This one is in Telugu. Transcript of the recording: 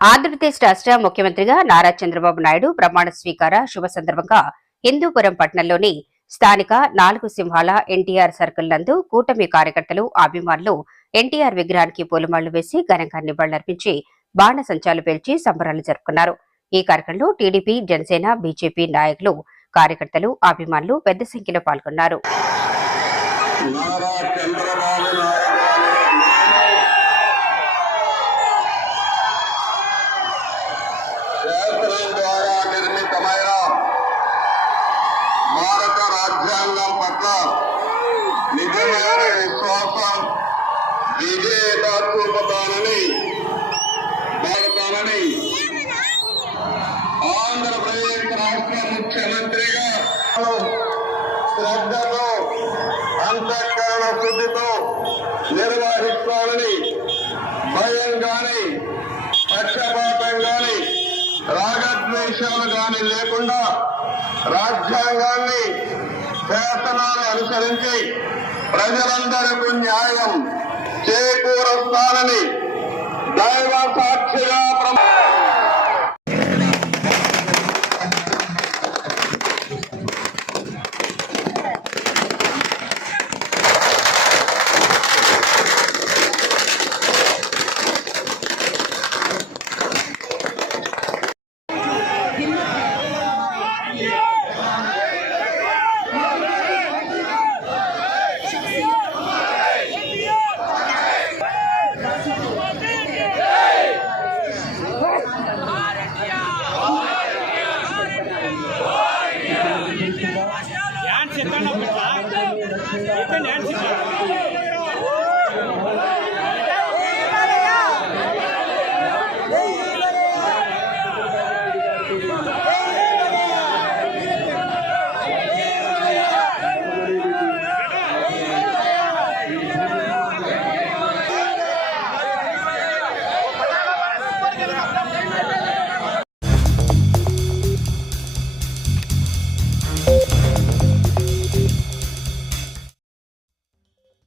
ఆంధ్రప్రదేశ్ రాష్ట్ర ముఖ్యమంత్రిగా నారా చంద్రబాబు నాయుడు ప్రమాణ స్వీకార శుభ సందర్భంగా హిందూపురం పట్టణంలోని స్థానిక నాలుగు సింహాల ఎన్టీఆర్ సర్కిల్ నందు కూటమి కార్యకర్తలు అభిమానులు ఎన్టీఆర్ విగ్రహానికి పూలమాళ్ళు వేసి ఘనంగా నివాళులర్పించి బాణసంచాలు పేల్చి సంబరాలు జరుపుకున్నారు. ఈ కార్యక్రమంలో టీడీపీ జనసేన బీజేపీ నాయకులు కార్యకర్తలు అభిమానులు పెద్ద సంఖ్యలో పాల్గొన్నారు నారా చంద్రబాబు నాయుడు శాసనం ద్వారా నిర్మితమైన భారత రాజ్యాంగం పట్ల నిజమైన విశ్వాసం విజేత చూపుతానని భారతాలని ఆంధ్రప్రదేశ్ రాష్ట్ర ముఖ్యమంత్రిగా శ్రద్ధతో అంతఃకరణ శుద్ధితో నిర్వహిస్తానని భయం కానీ పక్షపాతంగా గాని కానీ లేకుండా రాజ్యాంగాన్ని శాసనాలు అనుసరించి ప్రజలందరికీ న్యాయం చేకూరుస్తానని దైవ సాక్షిగా ఎక్కడ ఎక్కడ